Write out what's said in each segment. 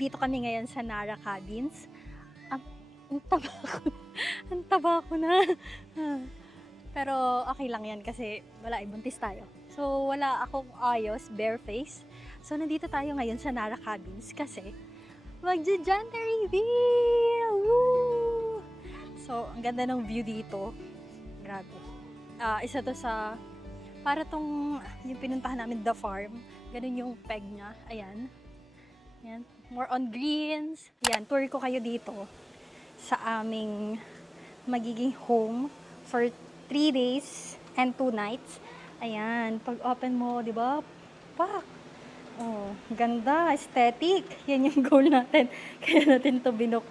nandito kami ngayon sa Nara Cabins. Ang taba ko. Ang taba ko na. Pero okay lang yan kasi wala, buntis tayo. So wala akong ayos, bare face. So nandito tayo ngayon sa Nara Cabins kasi magja-gender reveal! Woo! So ang ganda ng view dito. Grabe. Isa to sa, para tong yung pinuntahan namin, The Farm. Ganun yung peg niya. Ayan. Ayan. More on greens. Ayan, tour ko kayo dito sa aming magiging home for 3 days and 2 nights. Ayan, pag open mo, di ba? Pak! Oh, ganda, aesthetic. Yan yung goal natin. Kaya natin to binook.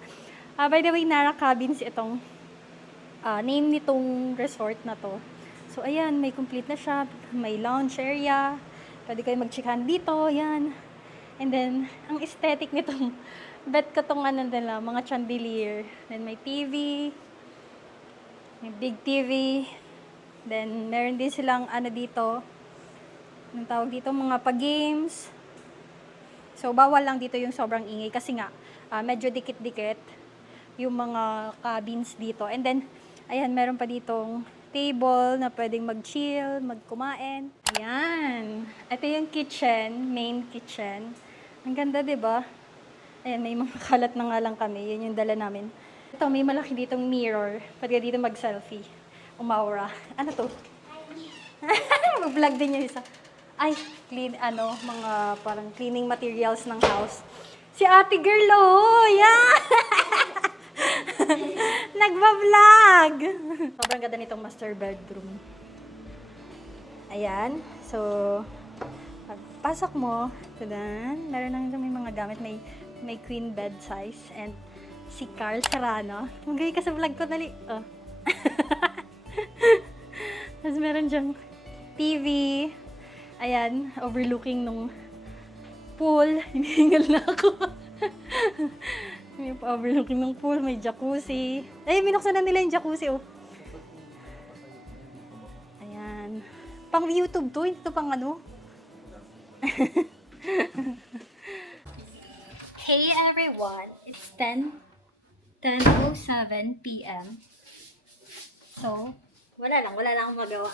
By the way, Nara Cabins itong name nitong resort na to. So, ayan, may complete na siya. May lounge area. Pwede kayo mag-chikahan dito. Ayan. And then, ang aesthetic nitong bet ko tong ano nila, mga chandelier. Then, may TV. May big TV. Then, meron din silang ano dito. Anong tawag dito? Mga pa-games. So, bawal lang dito yung sobrang ingay. Kasi nga, medyo dikit-dikit yung mga cabins dito. And then, ayan, meron pa ditong table na pwedeng mag-chill, magkumain. Ayan. Ito yung kitchen, main kitchen. Ang ganda, diba? Ayan, may mga kalat na nga lang kami. Yan yung dala namin. Ito, may malaki ditong mirror. Pwede dito mag-selfie. Umaura. Ano to? Mag-vlog din yung isa. Ay, clean, mga parang cleaning materials ng house. Si ate girl, oh! Yeah! Nagba-vlog! Sobrang ganda nitong master bedroom. Ayan. So, pagpasok mo, tadan, meron nang may mga gamit. May queen bed size. And si Carl Serrano. Magay ka sa vlog ko, dali. Oh. Tapos meron dyang TV. Ayan, overlooking nung pool. Hinihingal na ako. May overlooking ng pool, may jacuzzi. Ay, binuksan na nila yung jacuzzi, oh. Ayan. Pang YouTube to, ito pang ano. Hey everyone, it's 10:07 p.m. So, wala lang akong magawa.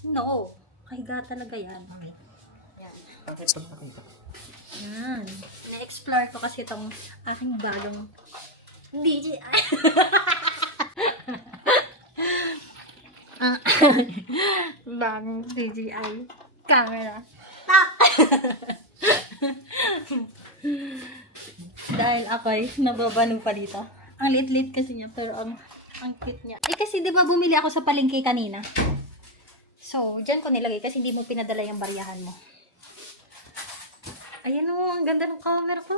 No, kahiga talaga yan. Yan. Yan. Na-explore ko kasi itong aking bagong DJI. Bagong DJI camera. Dahil ako'y nababano pa dito. Ang lit-lit kasi niya, pero ang cute niya. Eh kasi diba bumili ako sa palengke kanina? So, dyan ko nilagay kasi hindi mo pinadala yung bariyahan mo. Ayan o, ang ganda ng camera ko.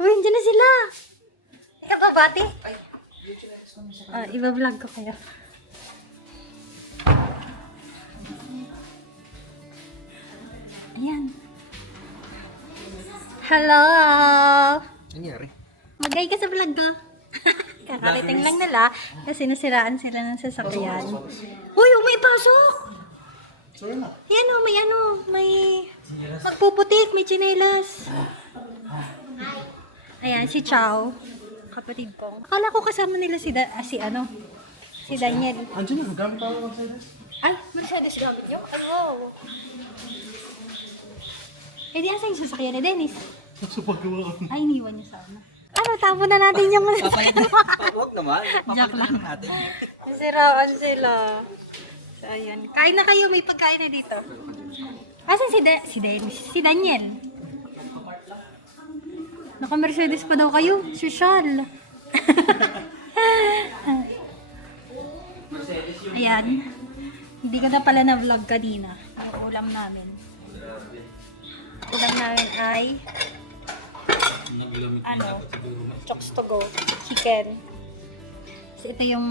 Uy, dyan na sila. Ikaw ka, bati? Iba-vlog ko kayo. Ayan. Hello! Nangyari? Magay ka sa vlog ko. Kakarating lang nila kasi nasiraan sila ng sasakyan. Uy, may pasok! Yan o, may magpuputik, may tsinelas. Ayan, si Chow, kapatid ko. Akala ko kasama nila si Daniel. Andiyan na, gamit ako Mercedes. Ay, Mercedes gamit nyo? Ay, wow. Eh, di asan yung sasakyan ni Dennis? Sa paggawa ko. Ay, iniwan niya sana. Ano, tapo na natin yung... Huwag naman. Joke lang. Natin. Nasiraan sila. So, ayan. Kain na kayo, may pagkain na dito. Asan si Daniel? Naka-Mercedes pa daw kayo. Social. Ayan. Hindi ko na pala na-vlog kanina. Ang ulam namin. Ulam namin ay chokes to go. Chicken. So, ito yung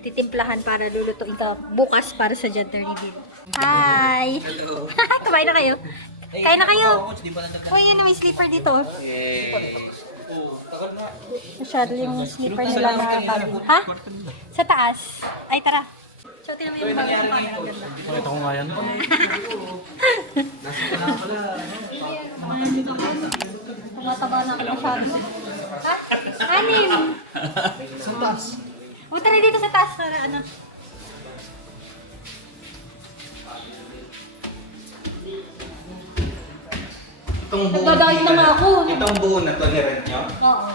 titimplahan para lulutuin ka bukas para sa gender reveal. Hi! Hello. Kumain na kayo? Kain na kayo? Uy, yun may slipper dito. Masyado yung slipper nila na bago. Ha? Sa taas. Ay, tara. So, tinan mo yung mga camera. Ganda. Pakita ko nga yan. Tumataba na ako masyado. Ha? Anim! Sa taas. Punta na dito sa taas para ano. Nagdadakit na nga ako. Itong buo na to, nirent nyo? Oo.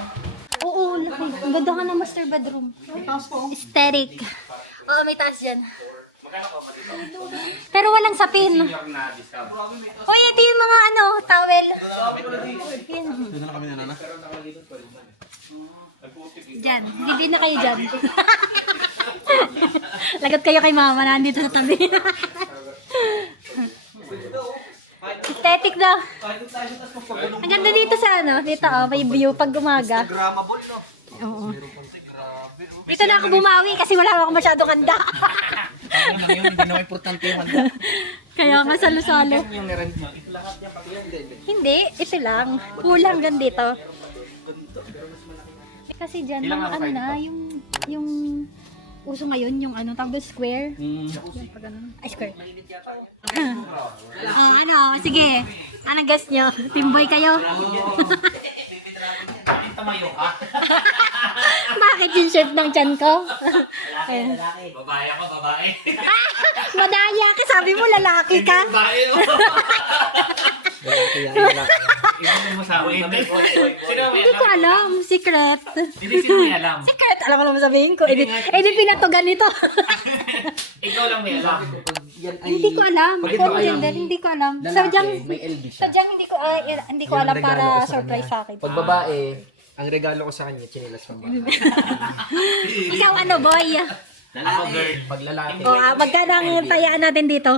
Oo, laki. Ang ganda nga ng master bedroom. Aesthetic. Oo, may taas dyan. Pero walang sapin. Oy, ito yung mga ano, towel. Yan. Dito na kami na nana. Dyan. Hindi na kayo dyan. Lagot kayo kay mama na nandito sa tabi. Aesthetic daw. Ang ganda dito sa ano, dito oh, may view pag umaga. Instagramable, no? Oo. Dito na ako bumawi kasi wala akong masyadong handa. Ano yun, hindi naman importante yung handa. Kaya nga salo-salo. Yung nirent nyo. Hindi, ito lang. Kulang gan dito. Kasi dyan, mga ano na, yung uso ngayon, yung ano, tawag doon, square. Yung pag ano, ay, square. Oh, ano, sige. Anong guess nyo? Teamboy kayo? Tamayo ka. Bakit yung chef ng tiyan ko? Ayun. Babae ako, babae. Madaya ka, sabi mo lalaki ka. Babae, no? Ibig mo sa akin. Sino may Hindi ko alam, secret. Hindi sino may alam. Secret, alam ko naman sabihin ko. Eh di pinatugan nito. Ikaw lang may alam. Hindi ko alam. Kung gender, hindi ko alam. Sadyang, May LB siya. sadyang hindi ko alam para surprise sa akin. Pag babae, ang regalo ko sa kanya, chinelas pang bata. Ikaw ano, boy? Ako, girl. Pag lalaki, O, magkano ang tayaan natin dito?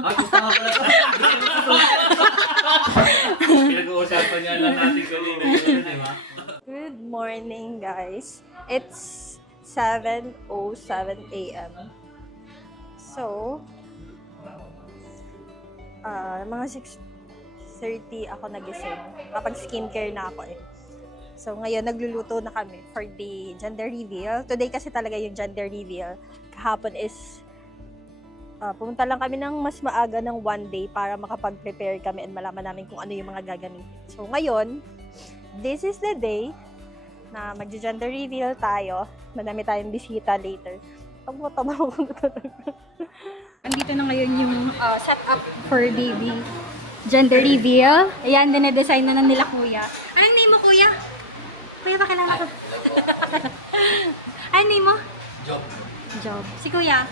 Pinag-uusapan niya lang natin kanina. Di ba? Good morning, guys. It's 7:07 a.m. So, mga 6:30 ako nagising. Kapag skincare na ako eh. So, ngayon nagluluto na kami for the gender reveal. Today kasi talaga yung gender reveal. Kahapon is pumunta lang kami ng mas maaga ng one day para makapag-prepare kami and malaman namin kung ano yung mga gagamitin. So, ngayon, this is the day na mag-gender reveal tayo. Madami tayong bisita later. Tama ko na talaga. Andito na ngayon yung setup for baby gender reveal. Ayan, dinedesign na nila kuya. Anong name mo, kuya? Kuya, pakilala ko. Anong name mo? Job. Job. Si kuya?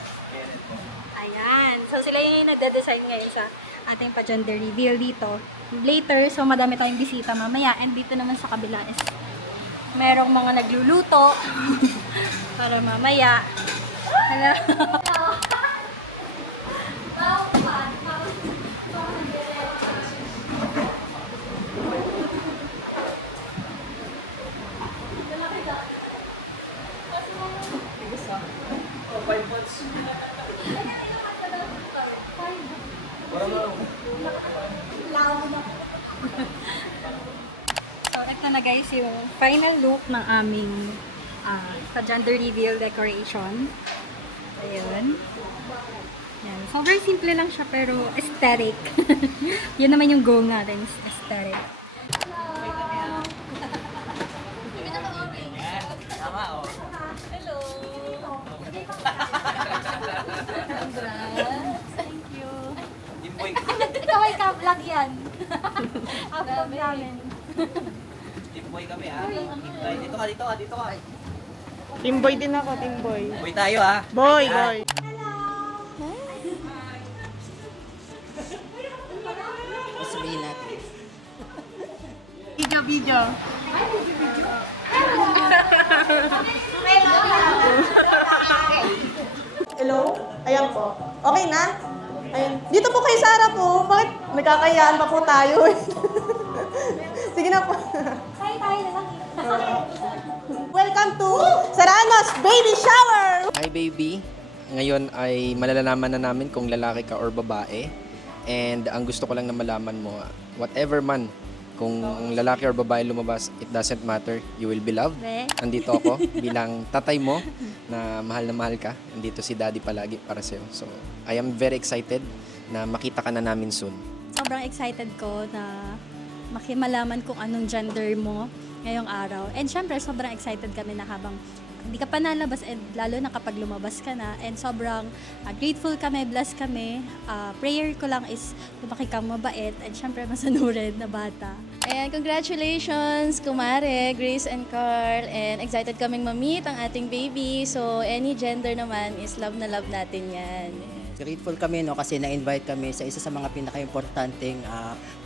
Ayan. So, sila yung nagde-design ngayon sa ating pa-gender reveal dito. Later, so madami tayong bisita mamaya. And dito naman sa kabila is merong mga nagluluto para mamaya. Hello. So, ito na guys yung final look ng aming pa-gender reveal decoration. Ayun. Yan. Sobrang simple lang siya pero aesthetic. Yun naman yung goal natin, is aesthetic. Thank you. Ikaw ay ka-vlog yan. Upload namin. Teamboy kami, ah. Dito ka. Teamboy din ako, teamboy. Boy tayo, ah. Boy, boy. Sabihin natin. Video. Hello? Ayan po. Okay na? Ayun. Dito po kay Sarah po. Bakit nagkakayaan pa po tayo? Sige na po. Tayo na lang. Welcome to Serrano's Baby Shower! Hi baby! Ngayon ay malalaman na namin kung lalaki ka or babae. And ang gusto ko lang na malaman mo, whatever man Kung lalaki or babae lumabas, it doesn't matter. You will be loved. Nandito ako bilang tatay mo na mahal ka. Nandito si daddy palagi para sa'yo. So, I am very excited na makita ka na namin soon. Sobrang excited ko na malaman kung anong gender mo ngayong araw. And syempre, sobrang excited kami na habang hindi ka pa nalabas and lalo na kapag lumabas ka na. And sobrang grateful kami, blessed kami. Prayer ko lang is lumaki kang mabait and syempre masanurin na bata. And congratulations, Kumare, Grace and Carl. And excited kaming ma-meet ang ating baby. So any gender naman is love na love natin yan. Grateful kami kasi na-invite kami sa isa sa mga pinaka-importanting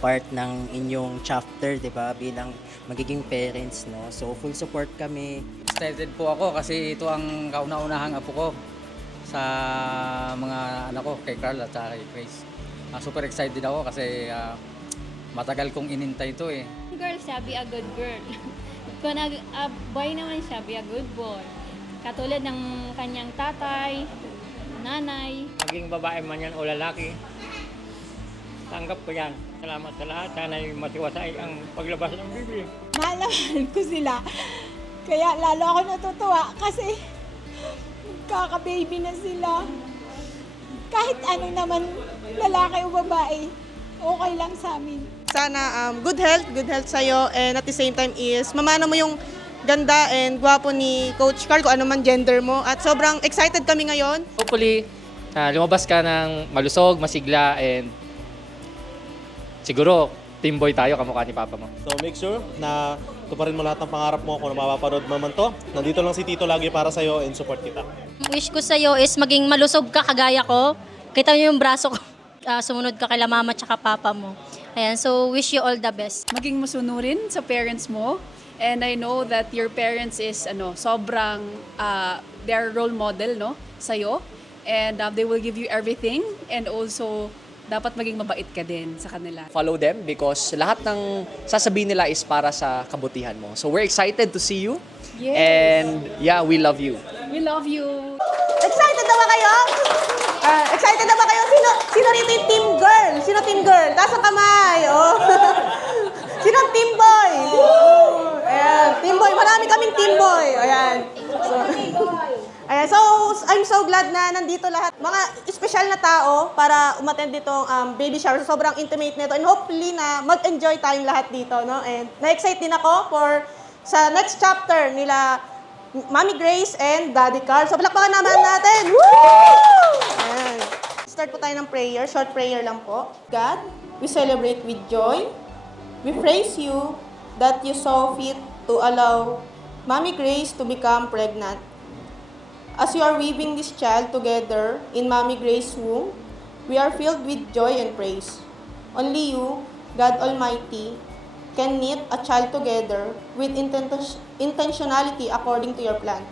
part ng inyong chapter, 'di ba? Bilang magiging parents, no. So full support kami. Excited po ako kasi ito ang kauna-unahang apo ko sa mga anak ko, kay Carl at kay Grace. Super excited ako kasi matagal kong inintay ito eh. Girl siya, be a good girl. Kung boy naman siya, be a good boy. Katulad ng kanyang tatay, nanay. Maging babae man yan o lalaki, tanggap ko yan. Salamat sa lahat. Sana'y matiwasay ang paglabas ng baby. Mahal na mahal ko sila. Kaya lalo ako natutuwa kasi kaka-baby na sila. Kahit ano naman, lalaki o babae, okay lang sa amin. Sana good health sa'yo, and at the same time is mamana mo yung ganda and gwapo ni Coach Carl kung ano man gender mo. At sobrang excited kami ngayon. Hopefully, lumabas ka ng malusog, masigla, and siguro team boy tayo kamukha ni Papa mo. So make sure na tuparin mo lahat ng pangarap mo kung mapapanood mo man to. Nandito lang si Tito lagi para sa'yo and support kita. Wish ko sa'yo is maging malusog ka kagaya ko. Kita niyo yung braso ko. Sumunod ka kay mama at papa mo. Ayan, so wish you all the best. Maging masunurin sa parents mo. And I know that your parents is sobrang their role model sa'yo. And they will give you everything. And also, dapat maging mabait ka din sa kanila. Follow them because lahat ng sasabihin nila is para sa kabutihan mo. So we're excited to see you. Yes. And yeah, we love you. We love you. Excited na ba kayo? Excited na ba kayo? Sino rito yung team girl? Sino team girl? Taas ang kamay. Oh. Sino team boy? Ayan, team boy. Marami kaming team boy. Ayan. So I'm so glad na nandito lahat. Mga espesyal na tao para umattend ditong baby shower. Sobrang intimate nito. And hopefully na mag-enjoy tayong lahat dito. No? And na-excite din ako sa next chapter nila Mami Grace and Daddy Carl. So palakpakan naman natin. Woo! Ayan. Start po tayo ng prayer. Short prayer lang po. God, we celebrate with joy. We praise you that you saw fit to allow Mami Grace to become pregnant. As you are weaving this child together in Mami Grace's womb, we are filled with joy and praise. Only you, God Almighty, can knit a child together with intentionality according to your plan.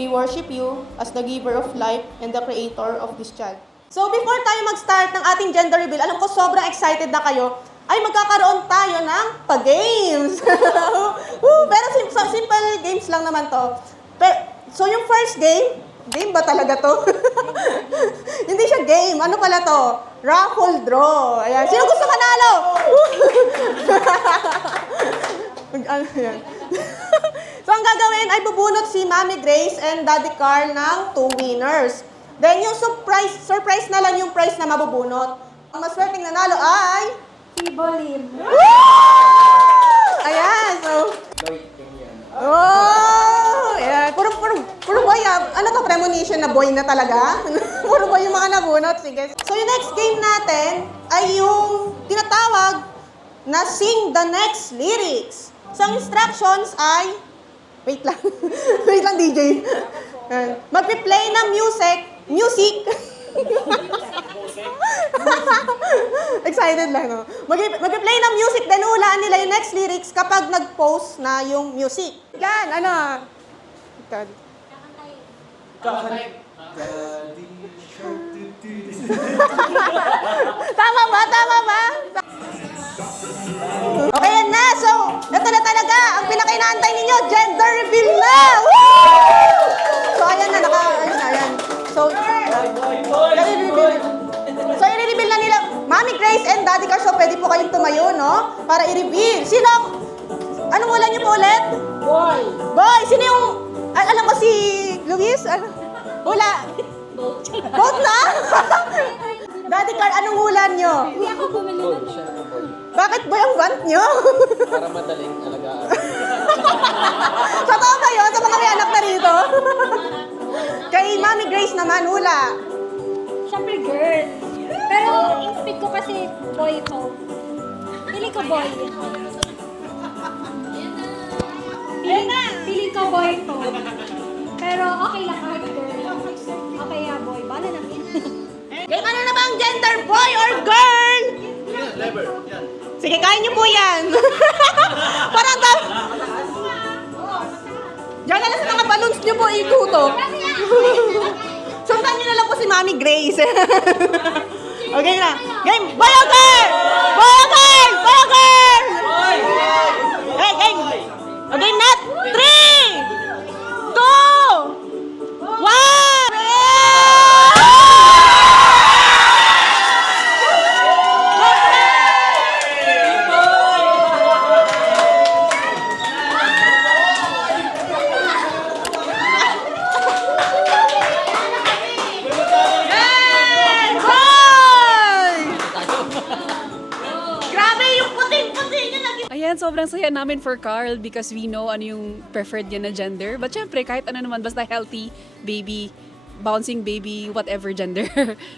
We worship you as the giver of life and the creator of this child. So before tayo mag-start ng ating gender reveal, alam ko sobrang excited na kayo, ay magkakaroon tayo ng pa-games. Pero simple games lang naman to. So yung first game ba talaga to? Hindi siya game. Ano pala to? Raffle draw. Ayan. Sino gusto manalo? So ang gagawin ay bubunot si Mami Grace and Daddy Carl ng 2 winners. Then yung surprise na lang yung prize na mabubunot. Ang maswerteng nanalo ay Tibolin. Ayan. So oh! Ayan. Puro boy. Ano to? Premonition na boy na talaga? Puro boy yung mga nabunot. Sige. So yung next game natin ay yung tinatawag na sing the next lyrics. So ang instructions ay wait lang. Wait lang, DJ. Magpi-play ng music. Excited lang, no? Mag-play ng music, then hulaan nila yung next lyrics kapag nag-post na yung music. Yan, ano? Tama ba? Okay, yan na. So, ito na talaga. Ang pinaka-inaantay ninyo, gender reveal na! Woo! So, ayan na. Ayan. So, i-reveal na nila. Mami Grace Grace and Daddy Car, so pwede po kayong tumayo, no? Para i-reveal. Anong wala niyo po ulit? Boy. Boy, sino yung, alam mo si Luis? Wala. Boat na? Daddy Car, anong hulan niyo? Hindi ako bumili ng Bakit ba yung want niyo? Para madaling alagaan. Totoo ba yun sa mga may anak na rito? Kay Mami Grace naman, hula. Siyempre girl. Pero instinct ko kasi boy ito. Piling ko boy. Piling ko boy ito. Pero okay lang kahit girl. Okay boy. Bala na. Game, ano na ba ang gender, boy or girl? Lever. Yan. Sige, kain niyo po yan. Parang diyan na lang sa mga balloons niyo po itutok. Sundan niyo na lang po si Mami Grace. Okay na. Game, boy or girl? Boy or girl? Boy or girl? Hey, game. Okay, not 3, 2, 1. Ayan, sobrang saya namin for Carl because we know ano yung preferred niya na gender. But syempre, kahit ano naman, basta healthy baby, bouncing baby, whatever gender.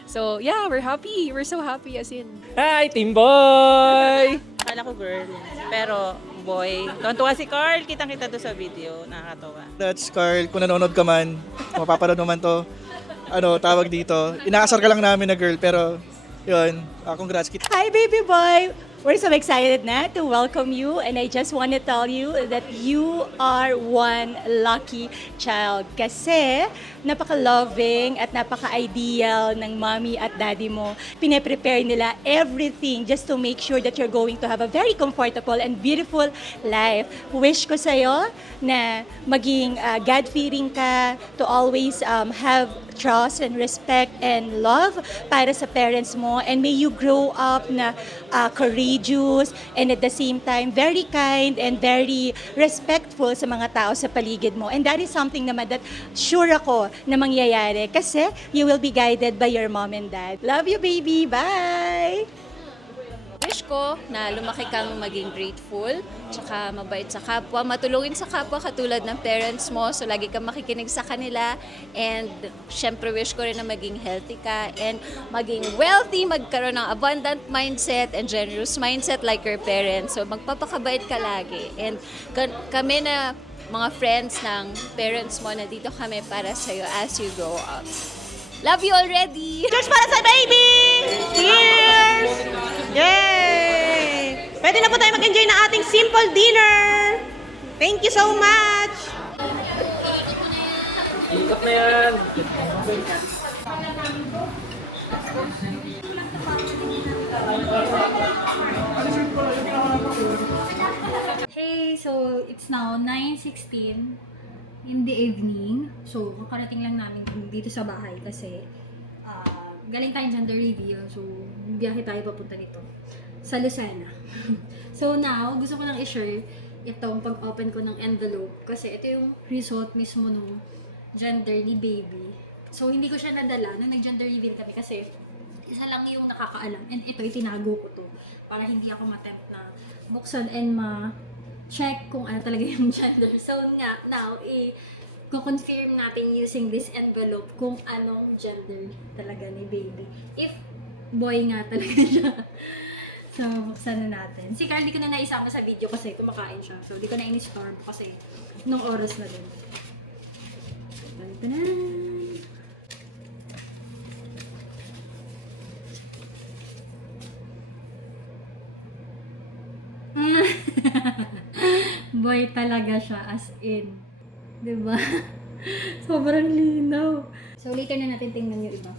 So yeah, we're happy. We're so happy as in. Hi, Team Boy! Akala ko girl, pero boy. Tuwan-tuwa si Carl, kitang-kita doon sa video. Nakakatawa. That's Carl, kung nanonood ka man, mapapanood naman to, tawag dito. Inaasar ka lang namin na girl, pero yun, congrats. Hi, baby boy! We're so excited na to welcome you, and I just want to tell you that you are one lucky child kasi napaka-loving at napaka-ideal ng mommy at daddy mo. Pine-prepare nila everything just to make sure that you're going to have a very comfortable and beautiful life. Wish ko sa'yo na maging God-fearing ka, to always have trust and respect and love para sa parents mo, and may you grow up na courageous and at the same time very kind and very respectful sa mga tao sa paligid mo. And that is something naman that sure ako na mangyayari kasi you will be guided by your mom and dad. Love you, baby. Bye! Wish ko na lumaki kang maging grateful, tsaka mabait sa kapwa, matulungin sa kapwa katulad ng parents mo, so lagi kang makikinig sa kanila, and syempre wish ko rin na maging healthy ka and maging wealthy, magkaroon ng abundant mindset and generous mindset like your parents. So magpapakabait ka lagi, and kami na mga friends ng parents mo, nandito kami para sa'yo as you grow up. Love you already! Cheers para sa baby! Cheers! Yay! Pwede na po tayo mag-enjoy ng ating simple dinner! Thank you so much! Ikot na yan! Hey, so it's now 9:16 in the evening. So, kakarating lang namin dito sa bahay kasi galing tayong gender reveal. So, biyahe tayo papunta dito sa Lucena. So, now, gusto ko lang i-share itong pag-open ko ng envelope kasi ito yung result mismo ng gender ni baby. So, hindi ko siya nadala nung nag-gender reveal kami kasi isa lang yung nakakaalam. And ito, itinago ko to para hindi ako ma-tempt na buksan and check kung ano talaga yung gender. So nga, now, i-confirm natin using this envelope kung anong gender talaga ni baby. If boy nga talaga siya. So, buksan na natin. Si Carl, di ko na naisama sa video kasi kumakain siya. So, di ko na in-store kasi nung oras na din. Ito na. Boy talaga siya, as in. Diba? Sobrang linaw. So, later na natin tingnan yung iba.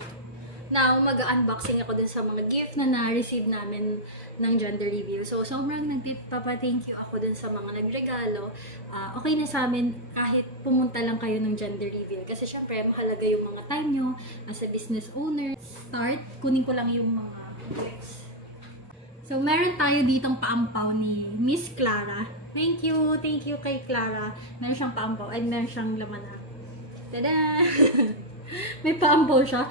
Now, mag-unboxing ako dun sa mga gift na na-receive namin ng gender review. So, sobrang nagpapa-thank you ako dun sa mga nagregalo. Okay na sa amin kahit pumunta lang kayo ng gender reveal. Kasi syempre, mahalaga yung mga time nyo as a business owner. Start, kunin ko lang yung mga gifts. So, meron tayo ditong paampaw ni Miss Clara. Thank you kay Clara. Meron siyang paampaw and meron siyang laman na. Tada! May paampaw siya.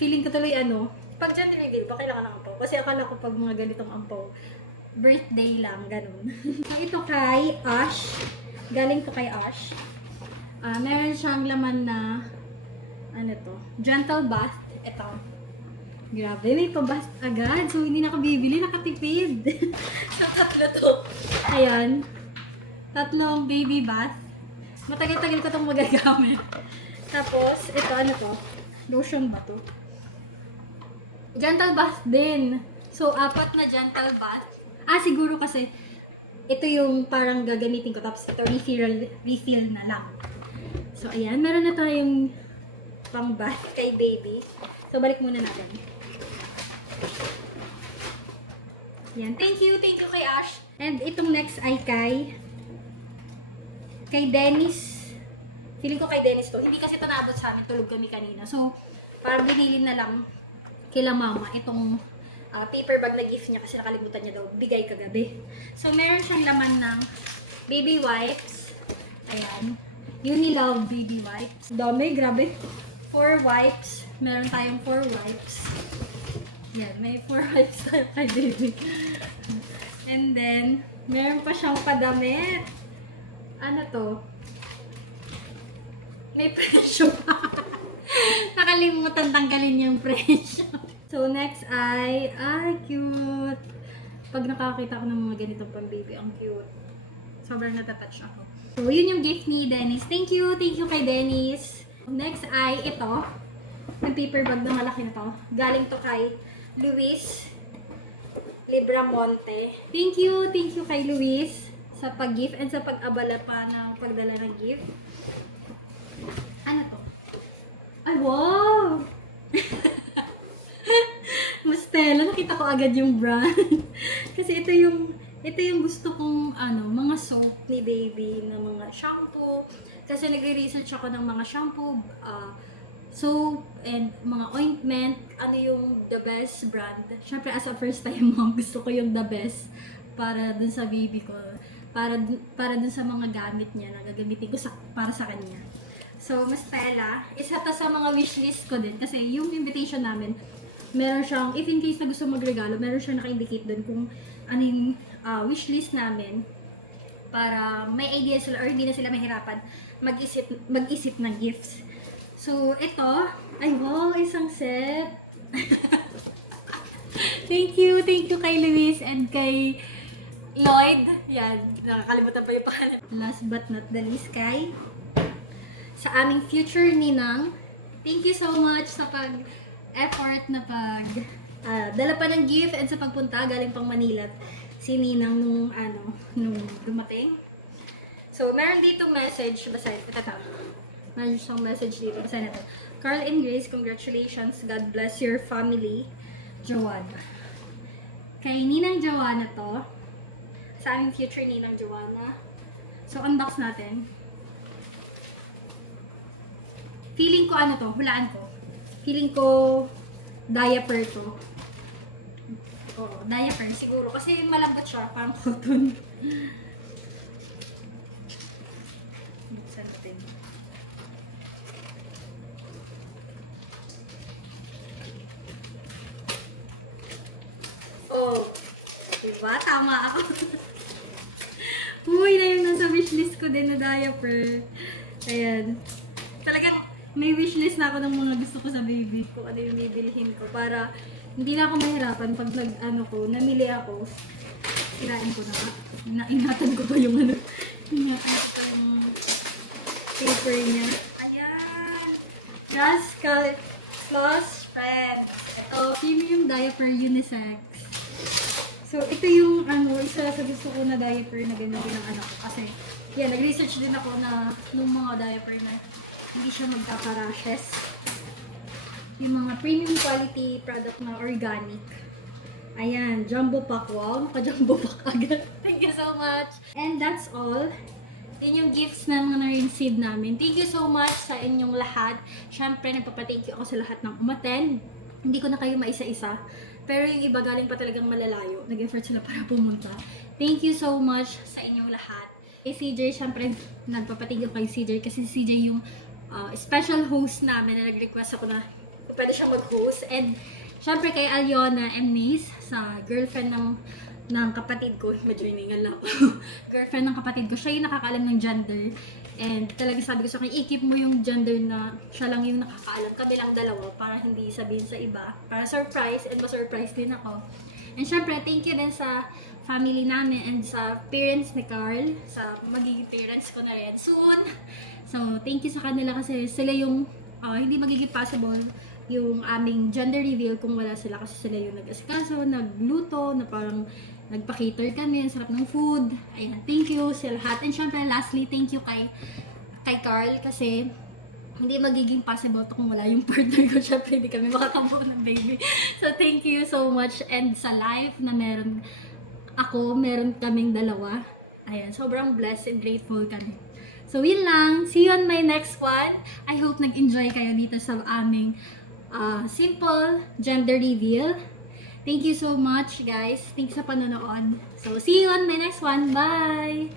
Feeling ko tuloy pag gender reveal pa, kailangan ng ampaw. Kasi akala ko pag mga ganitong ampaw, birthday lang, ganun. So, ito kay Ash. Galing to kay Ash. Meron siyang laman na, gentle bath. Ito. Grabe, may pabast agad. So, hindi nakabibili, nakatipid. Sa 3 to. Ayan. 3 baby bath. Matagal-tagal ko itong magagamit. Tapos, ito, lotion ba to? Gentle bath din. So, 4 na gentle bath. Siguro kasi, ito yung parang gagamitin ko. Tapos, ito, refill na lang. So, ayan. Meron na tayong pang bath kay baby. So, balik muna natin. Yan. Thank you kay Ash. And itong next ay kay Dennis. Feeling ko kay Dennis to. Hindi kasi ito naabot sa amin. Tulog kami kanina. So, parang binili na lang kila mama itong paper bag na gift niya kasi nakalimutan niya daw bigay kagabi. So, meron siyang laman ng baby wipes. Ayan. Unilove baby wipes. Dami, grabe. 4 wipes. Meron tayong 4 wipes. Yan, may 4 wipes tayo kay baby. And then, meron pa siyang padamit. Ano to? May presyo pa. Nakalimutan tanggalin yung presyo. So, next ay, cute. Pag nakakita ko ng mga ganitong pang baby, ang cute. Sobrang natatouch ako. So, yun yung gift ni Dennis. Thank you kay Dennis. Next ay ito. Yung paper bag na malaki na to. Galing to kay Luis Libramonte. Thank you kay Luis sa pag-gift and sa pag-abala pa ng pagdala ng gift. Ano to? Ay, wow! Mustela, nakita ko agad yung brand. Kasi ito yung gusto kong mga soap ni baby na mga shampoo. Kasi nagre-research ako ng mga shampoo, soap, and mga ointment, ano yung the best brand. Syempre, as a first time mom, gusto ko yung the best para dun sa baby ko. Para dun sa mga gamit niya na gagamitin ko para sa kanya. So, Mustela, isa to sa mga wishlist ko din. Kasi yung invitation namin, meron siyang, if in case na gusto magregalo, meron siyang naka-indicate dun kung ano yung wishlist namin para may idea sila or hindi na sila mahirapan mag-isip ng gifts. So, ito, ay wow, isang set. Thank you kay Luis and kay Lloyd. Yan, nakakalimutan pa yung pangalan. Last but not the least, kay sa aming future ninang. Thank you so much sa pag-effort na dala pa ng gift and sa pagpunta galing pang Manila si ninang nung dumating. So, meron ditong message, basahin ko Meron siyang message dito. Basahin natin. Carl and Grace, congratulations. God bless your family. Joanna. Kay Ninang Joanna to. Sa aming future Ninang Joanna. So, unbox natin. Feeling ko hulaan ko. Feeling ko diaper to. Oo, diaper siguro. Kasi malambot siya, parang cotton. Buksan natin. Oh, diba? Tama ako. Uy, na yung nasa wishlist ko din na diaper. Ayan. Talagang may wishlist na ako ng mga gusto ko sa baby ko. Ano yung bibilihin ko para hindi na ako mahirapan pag namili ako. Kirain ko na ba? Ingatan ko pa yung ingatan ko pa yung paper niya. Ayan! Rascal Close Friends. Ito, premium diaper unisex. So, ito yung isa sa gusto ko na diaper na gamitin ng anak ko. Kasi, yan, nag-research din ako na nung mga diaper na hindi siya magkaka-rashes. Yung mga premium quality product na organic. Ayan, jumbo pack. Wow, naka-jumbo pack agad. Thank you so much. And that's all. Yan yung gifts na mga na-receive namin. Thank you so much sa inyong lahat. Siyempre, nagpapathank you ako sa lahat ng umattend. Hindi ko na kayo maisa-isa Pero yung iba galing pa talagang malalayo. Nag-effort sila para pumunta. Thank you so much sa inyong lahat. Kay CJ, syempre, nagpapatigil kay CJ kasi si CJ yung special host namin na nag-request ako na pwede siya mag-host. And syempre kay Aliona and Mace, sa girlfriend ng kapatid ko, medyo hiningal lang ako. Girlfriend ng kapatid ko, siya yung nakakaalam ng gender. And talaga sabi ko sa kanya, i-keep mo yung gender na siya lang yung nakakaalam. Kami lang dalawa para hindi sabihin sa iba. Para surprise and ma-surprise din ako. And syempre, thank you din sa family namin and sa parents ni Carl. Sa magiging parents ko na rin soon. So, thank you sa kanila kasi sila yung hindi magiging possible yung aming gender reveal kung wala sila kasi sila yung nag-asikaso, nagluto, na parang nagpa-cater kami, ang sarap ng food. Ayan, thank you sa lahat. And syempre, lastly, thank you kay Carl kasi hindi magiging possible to kung wala yung partner ko. Syempre, hindi kami makakabuo ng baby. So, thank you so much. And sa life na meron kaming dalawa. Ayan, sobrang blessed and grateful kami. So, yun lang. See you on my next one. I hope nag-enjoy kayo dito sa aming simple gender reveal. Thank you so much, guys. Thanks sa panonood. So, see you on my next one. Bye!